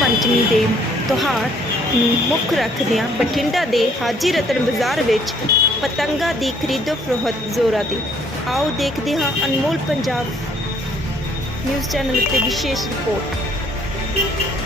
ਪੰਚਮੀ ਦੇ ਤਿਉਹਾਰ ਨੂੰ ਮੁੱਖ ਰੱਖਦਿਆਂ ਬਠਿੰਡਾ ਦੇ ਹਾਜੀ ਰਤਨ ਬਾਜ਼ਾਰ ਵਿੱਚ ਪਤੰਗਾਂ ਦੀ ਖਰੀਦੋ ਫਰੋਖਤ ਜ਼ੋਰਾਂ 'ਤੇ ਆਓ ਦੇਖਦੇ ਹਾਂ ਅਨਮੋਲ ਪੰਜਾਬ ਨਿਊਜ਼ ਚੈਨਲ ਉੱਤੇ ਵਿਸ਼ੇਸ਼ ਰਿਪੋਰਟ।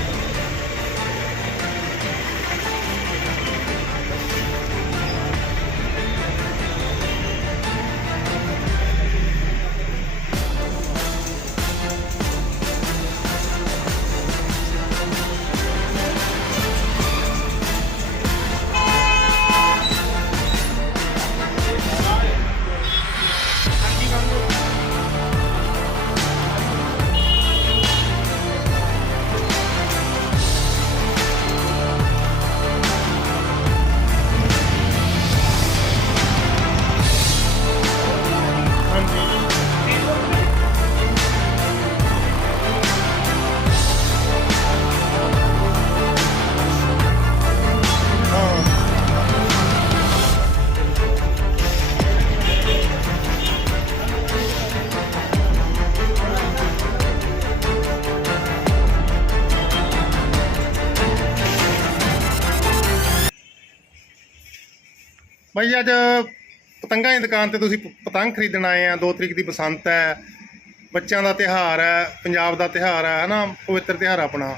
ਬਾਈ ਜੀ, ਅੱਜ ਪਤੰਗਾਂ ਦੀ ਦੁਕਾਨ ਤੇ ਤੁਸੀਂ ਪਤੰਗ ਖਰੀਦਣ ਆਏ ਆ 2 ਤਰੀਕ ਦੀ ਬਸੰਤ ਹੈ ਬੱਚਿਆਂ ਦਾ ਤਿਹਾਰ ਹੈ ਪੰਜਾਬ ਦਾ ਤਿਹਾਰ ਹੈ ਹਨਾ ਪਵਿੱਤਰ ਤਿਹਾਰ ਆਪਣਾ।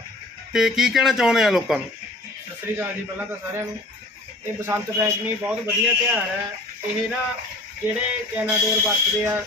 ਤੇ ਕੀ ਕਹਿਣਾ ਚਾਹੁੰਦੇ ਆ ਲੋਕਾਂ ਨੂੰ? ਸਤਿ ਸ੍ਰੀ ਅਕਾਲ ਜੀ ਪਹਿਲਾਂ ਤਾਂ ਸਾਰਿਆਂ ਨੂੰ। ਇਹ ਬਸੰਤ ਪੰਚਮੀ ਬਹੁਤ ਵਧੀਆ ਤਿਉਹਾਰ ਹੈ। ਇਹ ਨਾ ਜਿਹੜੇ ਕੈਨਾਡੋਰ ਵਰਤਦੇ ਆ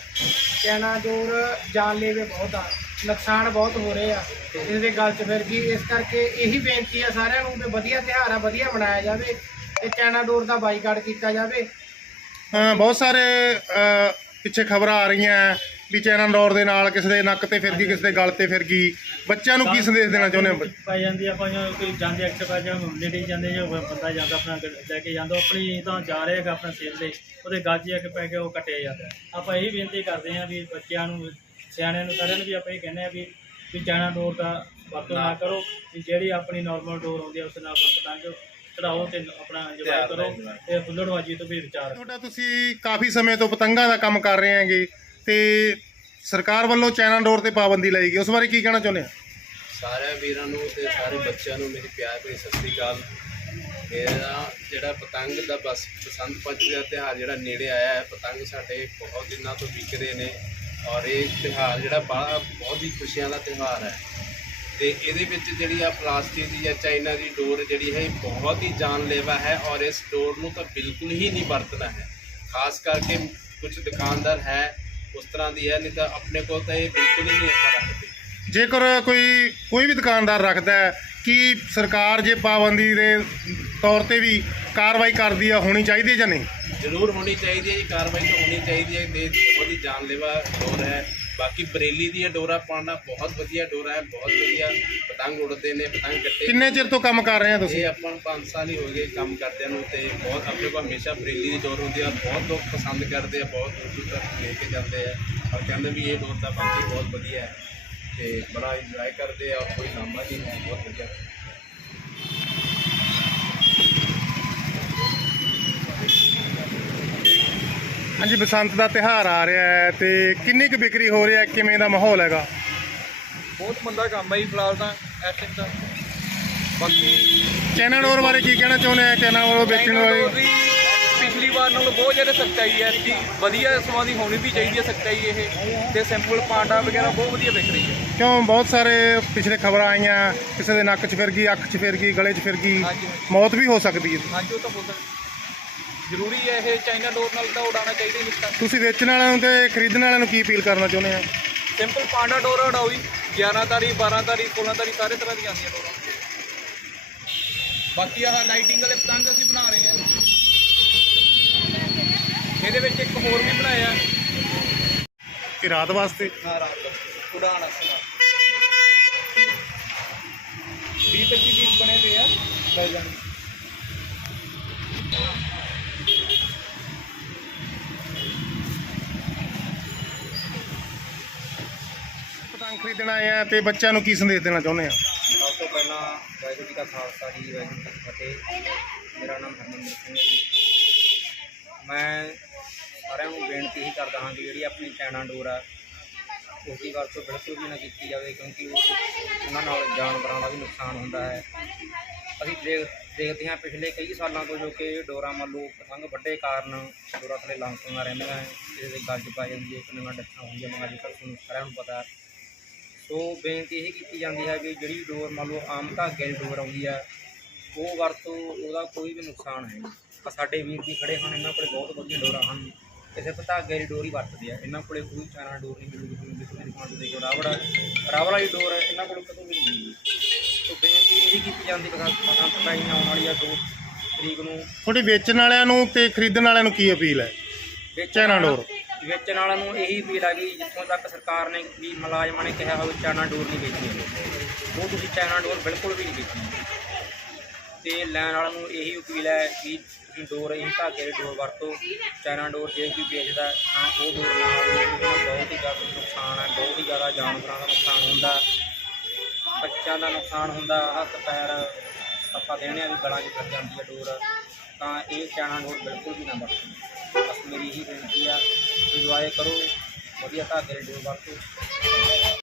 ਕੈਨਾਡੋਰ ਜਾਨਲੇਵੇ ਬਹੁਤ ਆ ਨੁਕਸਾਨ ਬਹੁਤ ਹੋ ਰਹੇ ਆ। ਇਸ ਦੇ ਗੱਲ 'ਚ ਫਿਰ ਕੀ ਇਸ ਕਰਕੇ ਇਹੀ ਬੇਨਤੀ ਆ ਸਾਰਿਆਂ ਨੂੰ ਕਿ ਵਧੀਆ ਤਿਉਹਾਰ ਆ ਵਧੀਆ ਮਨਾਇਆ ਜਾਵੇ। ਤੇ ਚੈਨਾ ਡੋਰ ਦਾ ਬਾਈਕਾਟ ਕੀਤਾ ਜਾਵੇ। ਅਹ ਬਹੁਤ ਸਾਰੇ ਅਹ, ਪਿੱਛੇ ਖਬਰਾਂ ਆ ਰਹੀਆਂ ਹੈ ਵੀ ਚੈਨਲ ਡੋਰ ਦੇ ਨਾਲ ਕਿਸੇ ਦੇ ਨੱਕ ਤੇ ਫਿਰ ਗਈ ਕਿਸੇ ਦੇ ਗਲ ਤੇ ਫਿਰ ਗਈ। ਬੱਚਿਆਂ ਨੂੰ ਕੀ ਸੰਦੇਸ਼ ਦੇਣਾ ਚਾਹੁੰਦੇ ਹੋ? ਪਾਈ ਜਾਂਦੀ ਆ ਆਪਾਂ ਜਦੋਂ ਕੋਈ ਜਾਂਦੇ ਐਕਸਰਸਾਈਜ਼ ਜਾਂ ਲੇਡੀ ਜਾਂਦੇ ਜਾਂ ਬੰਦਾ ਜਾਂਦਾ ਆਪਣਾ ਗ- ਲੈ ਕੇ ਜਾਂਦਾ ਉਹ ਆਪਣੀ ਤਾਂ ਜਾ ਰਿਹਾ ਹੈਗਾ ਆਪਣਾ ਸਿਰ ਤੇ ਉਹਦੇ ਗੱਜ ਇੱਕ ਪੈ ਕੇ ਉਹ ਕੱਟਿਆ ਜਾਂਦਾ। ਆਪਾਂ ਇਹੀ ਬੇਨਤੀ ਕਰਦੇ ਹਾਂ ਵੀ ਬੱਚਿਆਂ ਨੂੰ ਸਿਆਣਿਆਂ ਨੂੰ ਸਾਰਿਆਂ ਨੂੰ ਵੀ ਆਪਾਂ ਇਹ ਕਹਿੰਦੇ ਆ ਵੀ ਵੀ ਚਾਈਨਾ ਡੋਰ ਦਾ ਵਰਤੋਂ ਨਾ ਕਰੋ ਵੀ ਜਿਹੜੀ ਆਪਣੀ ਨਾਰਮਲ ਡੋਰ ਹੁੰਦੀ ਆ ਉਸ ਨਾਲ ਆਪਾਂ ਪਤੰਗ ਚੜਾਓ ਤੇ ਆਪਣਾ ਇੰਜੋਏ ਕਰੋ ਤੇ ਹੁੱਲੜਬਾਜੀ ਤੋਂ ਵੀ ਵਿਚਾਰ ਤੁਹਾਡਾ ਤੁਸੀਂ ਕਾਫੀ ਸਮੇਂ ਤੋਂ ਪਤੰਗਾਂ ਦਾ ਕੰਮ ਕਰ ਰਹੇ ਹੈਗੇ ਤੇ ਸਰਕਾਰ ਵੱਲੋਂ ਚੈਨਲ ਡੋਰ ਤੇ ਪਾਬੰਦੀ ਲਾਈ ਗਈ ਉਸ ਬਾਰੇ ਕੀ ਕਹਿਣਾ ਚਾਹੁੰਦੇ ਆ ਸਾਰਿਆਂ ਵੀਰਾਂ ਨੂੰ ਤੇ ਸਾਰੇ ਬੱਚਿਆਂ ਨੂੰ ਮੇਰੀ ਪਿਆਰ ਭਰੀ ਸਤਿ ਸ੍ਰੀ ਅਕਾਲ। ਮੇਰਾ ਜਿਹੜਾ ਪਤੰਗ ਦਾ ਬਸ ਬਸੰਤ ਪੰਚਮੀ ਦਾ ਤਿਉਹਾਰ ਜਿਹੜਾ ਨੇੜੇ ਆਇਆ ਹੈ ਪਤੰਗ ਸਾਡੇ ਬਹੁਤ ਦਿਨਾਂ ਤੋਂ ਵਿਕ ਰਹੇ ਨੇ ਔਰ ਇਹ ਤਿਉਹਾਰ ਜਿਹੜਾ ਬਹੁਤ ਹੀ ਖੁਸ਼ੀਆਂ ਦਾ ਤਿਉਹਾਰ ਹੈ। ਤੇ ਇਹਦੇ ਵਿੱਚ ਜਿਹੜੀ ਆ ਪਲਾਸਟਿਕ ਦੀ ਜਾਂ ਚਾਈਨਾ ਦੀ ਡੋਰ ਜਿਹੜੀ ਹੈ ਇਹ ਬਹੁਤ ਹੀ ਜਾਨਲੇਵਾ ਹੈ ਔਰ ਇਸ ਡੋਰ ਨੂੰ ਤਾਂ ਬਿਲਕੁਲ ਹੀ ਨਹੀਂ ਵਰਤਣਾ ਹੈ। ਖਾਸ ਕਰਕੇ ਕੁਝ ਦੁਕਾਨਦਾਰ ਹੈ ਉਸ ਤਰ੍ਹਾਂ ਦੀ ਹੈ ਨਹੀਂ ਤਾਂ ਆਪਣੇ ਕੋਲ ਤਾਂ ਇਹ ਬਿਲਕੁਲ ਹੀ ਨਹੀਂ ਰੱਖਦੇ ਜੇਕਰ ਕੋਈ ਕੋਈ ਵੀ ਦੁਕਾਨਦਾਰ ਰੱਖਦਾ ਹੈ ਕਿ ਸਰਕਾਰ ਜੇ ਪਾਬੰਦੀ ਦੇ ਤੌਰ ਤੇ ਵੀ ਕਾਰਵਾਈ ਕਰਦੀ ਆ ਹੋਣੀ ਚਾਹੀਦੀ ਹੈ ਜਾਂ ਨਹੀਂ? ਜ਼ਰੂਰ ਹੋਣੀ ਚਾਹੀਦੀ ਹੈ ਜੀ ਕਾਰਵਾਈ ਤਾਂ ਹੋਣੀ ਚਾਹੀਦੀ ਹੈ। ਤੇ ਬਹੁਤ ਹੀ ਜਾਨਲੇਵਾ ਡੋਰ ਹੈ। ਬਾਕੀ ਬਰੇਲੀ ਦੀਆਂ ਡੋਰਾ ਪਾਉਣਾ ਬਹੁਤ ਵਧੀਆ ਡੋਰਾ ਹੈ ਬਹੁਤ ਵਧੀਆ। ਪਤੰਗ ਉੜਦੇ ਨੇ ਪਤੰਗ ਕੱਟੇ ਕਿੰਨੇ ਚਿਰ ਤੋਂ ਕੰਮ ਕਰ ਰਹੇ ਆ ਤੁਸੀਂ? ਇਹ ਆਪਾਂ ਨੂੰ 5 ਸਾਲ ਹੀ ਹੋ ਗਏ ਕੰਮ ਕਰਦਿਆਂ ਨੂੰ ਤੇ ਬਹੁਤ ਆਪਣੇ ਕੋਲ ਹਮੇਸ਼ਾ ਬਰੇਲੀ ਦੀ ਡੋਰ ਹੁੰਦੀ ਆ। ਬਹੁਤ ਲੋਕ ਪਸੰਦ ਕਰਦੇ ਆ ਬਹੁਤ ਦੂਰ ਦੂਰ ਤੱਕ ਲੈ ਕੇ ਜਾਂਦੇ ਆ। ਔਰ ਕਹਿੰਦੇ ਵੀ ਇਹ ਡੋਰ ਦਾ ਬਾਕੀ ਬਹੁਤ ਵਧੀਆ ਹੈ ਤੇ ਬੜਾ ਇੰਜੋਏ ਕਰਦੇ ਆ ਔਰ ਕੋਈ ਲਾਂਭਾ ਨਹੀਂ ਹੈ ਬਹੁਤ ਵਧੀਆ। ਹਾਂਜੀ ਬਸੰਤ ਦਾ ਤਿਹਾਰ ਆ ਰਿਹਾ ਹੈ ਤੇ ਕਿੰਨੀ ਕੁ ਵਿਕਰੀ ਹੋ ਰਹੀ ਹੈ? ਕਿਵੇਂ ਦਾ ਮਾਹੌਲ ਹੈਗਾ? ਬਹੁਤ ਮੰਦਾ ਕੰਮ ਹੈ ਜੀ ਫਿਲਹਾਲ ਤਾਂ ਇਸ ਟਾਈਮ ਤਾਂ। ਬਾਕੀ ਚੈਨਲ ਡੋਰ ਬਾਰੇ ਕੀ ਕਹਿਣਾ ਚਾਹੁੰਦੇ ਆ? ਚੈਨਲ ਵੱਲੋਂ ਵੇਚਣ ਵਾਲੇ ਪਿਛਲੀ ਵਾਰ ਨਾਲੋਂ ਬਹੁਤ ਜ਼ਿਆਦਾ ਸਖਤਾਈ ਹੈ। ਕਿ ਵਧੀਆ ਸਮਾਂ ਦੀ ਹੋਣੀ ਵੀ ਚਾਹੀਦੀ ਹੈ ਸਖਤਾਈ ਇਹ। ਤੇ ਸਿੰਪਲ ਪਾਂਡਾ ਵਗੈਰਾ ਬਹੁਤ ਵਧੀਆ ਵਿਕ ਰਹੀ ਹੈ। ਕਿਉਂ? ਬਹੁਤ ਸਾਰੇ ਪਿਛਲੇ ਖਬਰਾਂ ਆਈਆਂ ਕਿਸੇ ਦੇ ਨੱਕ 'ਚ ਫਿਰ ਗਈ ਅੱਖ 'ਚ ਫਿਰ ਗਈ ਗਲੇ 'ਚ ਫਿਰ ਗਈ। ਹਾਂਜੀ। ਮੌਤ ਵੀ ਹੋ ਸਕਦੀ ਹੈ। ਹਾਂਜੀ ਉਹ ਤਾਂ ਹੋ ਸਕਦਾ ਜ਼ਰੂਰੀ ਹੈ ਇਹ ਚਾਈਨਾ ਡੋਰ ਨਾਲ ਤਾਂ ਉਡਾਉਣਾ ਚਾਹੀਦਾ ਹੀ ਨਹੀਂ। ਤਾਂ ਤੁਸੀਂ ਵੇਚਣ ਵਾਲਿਆਂ ਨੂੰ ਤੇ ਖਰੀਦਣ ਵਾਲਿਆਂ ਨੂੰ ਕੀ ਅਪੀਲ ਕਰਨਾ ਚਾਹੁੰਦੇ ਆ ਸਿੰਪਲ ਪਾਂਡਾ ਡੋਰ ਉਡਾਓ ਜੀ। 11 ਤਾਰੀ 12 ਤਾਰੀ 16 ਤਾਰੀ ਸਾਰੇ ਤਰ੍ਹਾਂ ਦੀਆਂ ਆਉਂਦੀਆਂ ਡੋਰਾਂ। ਬਾਕੀ ਆਹ ਲਾਈਟਿੰਗ ਵਾਲੇ ਪਤੰਗ ਅਸੀਂ ਬਣਾ ਰਹੇ ਹਾਂ। ਇਹਦੇ ਵਿੱਚ ਇੱਕ ਹੋਰ ਵੀ ਬਣਾਇਆ। ਕਿ ਰਾਤ ਵਾਸਤੇ? ਹਾਂ ਰਾਤ ਦਾ ਉਡਾਣ ਅਸਲਾ 20 25 ਪੀਸ ਬਣੇ ਪਏ ਆ। ਮਿਲ ਜਾਣਗੇ ਖਰੀਦਣ ਆਏ ਆ ਤੇ ਬੱਚਿਆਂ ਨੂੰ ਕੀ ਸੰਦੇਸ਼ ਦੇਣਾ ਚਾਹੁੰਦੇ ਆ? ਸਭ ਤੋਂ ਪਹਿਲਾਂ ਵਾਹਿਗੁਰੂ ਜੀ ਕਾ ਖਾਲਸਾ ਜੀ, ਵਾਹਿਗੁਰੂ ਜੀ ਕੀ ਫਤਿਹ। ਮੇਰਾ ਨਾਮ ਹਰਮਨਦੀਪ ਸਿੰਘ ਹੈ ਜੀ। ਮੈਂ ਸਾਰਿਆਂ ਨੂੰ ਬੇਨਤੀ ਹੀ ਕਰਦਾ ਹਾਂ ਕਿ ਜਿਹੜੀ ਆਪਣੀ ਚਾਈਨਾ ਡੋਰ ਆ ਉਸ ਦੀ ਵਰਤੋਂ ਬਿਲਕੁਲ ਵੀ ਨਾ ਕੀਤੀ ਜਾਵੇ, ਕਿਉਂਕਿ ਉਹਨਾਂ ਨਾਲ ਜਾਨਵਰਾਂ ਦਾ ਵੀ ਨੁਕਸਾਨ ਹੁੰਦਾ ਹੈ। ਅਸੀਂ ਦੇਖ, ਦੇਖਦੇ ਹਾਂ ਪਿਛਲੇ ਕਈ ਸਾਲਾਂ ਤੋਂ ਜੋ ਕਿ ਡੋਰਾ ਮੰਨ ਲਓ ਪਤੰਗ ਵੱਡੇ ਕਾਰਨ ਡੋਰਾ ਥੱਲੇ ਲੰਘਦੀਆਂ ਰਹਿੰਦੀਆਂ ਹੈ ਇਹਦੇ ਤੇ ਗੱਜ ਪਾ ਜਾਂਦੀ ਹੈ, ਕਿੰਨੀਆਂ ਡੱਠਾਂ ਹੁੰਦੀਆਂ ਨੇ, ਅੱਜ ਕੱਲ੍ਹ ਤੁਹਾਨੂੰ ਸਾਰਿਆਂ ਨੂੰ ਪਤਾ ਸੋ ਬੇਨਤੀ ਇਹ ਕੀਤੀ ਜਾਂਦੀ ਹੈ ਕਿ ਜਿਹੜੀ ਡੋਰ ਮੰਨ ਲਓ ਆਮ ਧਾਗੇ ਦੀ ਡੋਰ ਆਉਂਦੀ ਹੈ ਉਹ ਵਰਤੋਂ ਉਹਦਾ ਕੋਈ ਵੀ ਨੁਕਸਾਨ ਹੈ ਨਹੀਂ। ਆਹ ਸਾਡੇ ਵੀਰ ਵੀ ਖੜੇ ਹਨ ਇਹਨਾਂ ਕੋਲੇ ਬਹੁਤ ਵਧੀਆ ਡੋਰਾਂ ਹਨ। ਕਿਸੇ ਧਾਗੇ ਦੀ ਡੋਰ ਹੀ ਵਰਤਦੇ ਆ। ਇਹਨਾਂ ਕੋਲੇ ਕੋਈ ਚਾਰਾਂ ਡੋਰ ਨਹੀਂ ਮਿਲੂਗੀ ਤੁਹਾਨੂੰ ਕਿਸੇ ਦੀ ਦੁਕਾਨ ਤੋਂ ਦੇਖੋ ਰਾਵੜਾ ਰਾਵੜਾ ਦੀ ਡੋਰ ਹੈ ਇਹਨਾਂ ਕੋਲ ਕਦੋਂ ਵੀ ਨਹੀਂ ਮਿਲੂਗੀ ਸੋ ਬੇਨਤੀ ਇਹ ਕੀਤੀ ਜਾਂਦੀ ਬਸੰਤ ਟਾਈਮ ਆਉਣ ਵਾਲੀ ਆ ਦੋ ਤਰੀਕ ਨੂੰ। ਤੁਹਾਡੀ ਵੇਚਣ ਵਾਲਿਆਂ ਨੂੰ ਤੇ ਖਰੀਦਣ ਵਾਲਿਆਂ ਨੂੰ ਕੀ ਅਪੀਲ ਹੈ? ਵੇਚਣ ਡੋਰ। ਵੇਚਣ ਵਾਲਿਆਂ ਨੂੰ ਇਹੀ ਅਪੀਲ ਆ ਵੀ ਜਿੱਥੋਂ ਤੱਕ ਸਰਕਾਰ ਨੇ ਵੀ ਮੁਲਾਜ਼ਮਾਂ ਨੇ ਕਿਹਾ ਹੋਵੇ ਚਾਈਨਾ ਡੋਰ ਨਹੀਂ ਵੇਚਣੀ ਉਹ ਤੁਸੀਂ ਚਾਈਨਾ ਡੋਰ ਬਿਲਕੁਲ ਵੀ ਨਹੀਂ ਵੇਚਣੀ। ਤੇ ਲੈਣ ਵਾਲਿਆਂ ਨੂੰ ਇਹੀ ਅਪੀਲ ਹੈ ਕਿ ਤੁਸੀਂ ਡੋਰ ਇਹ ਧਾਗੇ ਦੀ ਡੋਰ ਵਰਤੋ। ਚਾਈਨਾ ਡੋਰ ਜੇ ਕੋਈ ਵੇਚਦਾ ਤਾਂ ਉਹ ਡੋਰ ਨਾਲ ਬਹੁਤ ਹੀ ਜ਼ਿਆਦਾ ਨੁਕਸਾਨ ਹੈ, ਬਹੁਤ ਹੀ ਜ਼ਿਆਦਾ ਜਾਨਵਰਾਂ ਦਾ ਨੁਕਸਾਨ ਹੁੰਦਾ। ਬੱਚਿਆਂ ਦਾ ਨੁਕਸਾਨ ਹੁੰਦਾ, ਹੱਥ, ਪੈਰ ਆਪਾਂ ਦੇਣੇ ਆ ਵੀ ਗਲਾਂ 'ਚ ਫਿਰ ਜਾਂਦੀ ਹੈ ਡੋਰ। ਤਾਂ ਇਹ ਚਾਈਨਾ ਡੋਰ ਬਿਲਕੁਲ ਵੀ ਨਾ ਵਰਤੋ। ਬਸ ਮੇਰੀ ਇਹੀ ਬੇਨਤੀ ਆ ਇੰਜੋਏ ਕਰੋ ਵਧੀਆ ਧਾਗੇ ਦੀ ਵਰਤੋ।